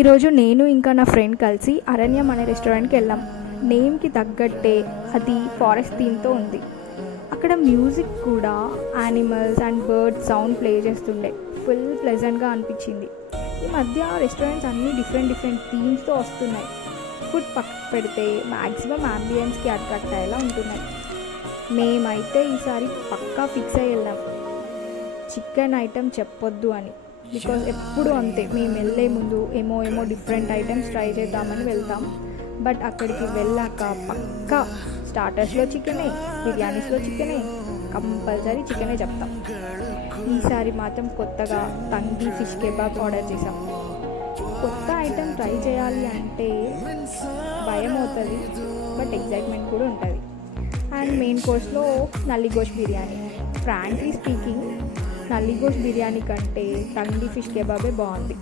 ఈరోజు నేను ఇంకా నా ఫ్రెండ్ కలిసి అరణ్యం అనే రెస్టారెంట్కి వెళ్ళాం. నేమ్కి తగ్గట్టే అది ఫారెస్ట్ థీమ్తో ఉంది. అక్కడ మ్యూజిక్ కూడా animals and birds sound play చేస్తుండే. ఫుల్ ప్లెజెంట్గా అనిపించింది. ఈ మధ్య రెస్టారెంట్స్ అన్నీ డిఫరెంట్ థీమ్స్తో వస్తున్నాయి. ఫుడ్ పక్కకు పెడితే మ్యాక్సిమం అంబియన్స్కి అట్రాక్ట్ అయ్యేలా ఉంటున్నాయి. మేమైతే ఈసారి పక్కా ఫిక్స్ అయ్యి వెళ్ళాం, చికెన్ ఐటెం చెప్పొద్దు అని. బికాజ్ ఎప్పుడు అంతే, మేము వెళ్ళే ముందు ఏమో డిఫరెంట్ ఐటమ్స్ ట్రై చేద్దామని వెళ్తాం. బట్ అక్కడికి వెళ్ళాక పక్కా స్టార్టర్స్లో చికెనే, బిర్యానీస్లో చికెనే, కంపల్సరీ చికెనే చెప్తాం. ఈసారి మాత్రం కొత్తగా తంగి ఫిష్ కెబాబ్ ఆర్డర్ చేసాం. కొత్త ఐటెం ట్రై చేయాలి అంటే భయం అవుతుంది, బట్ ఎగ్జైట్మెంట్ కూడా ఉంటుంది. అండ్ మెయిన్ కోర్స్లో నల్లిగోష్ బిర్యానీ. ఫ్రాంక్లీ స్పీకింగ్, నల్లిగోష్ బిర్యానీ కంటే తంగి ఫిష్ కెబాబే బాగుంది.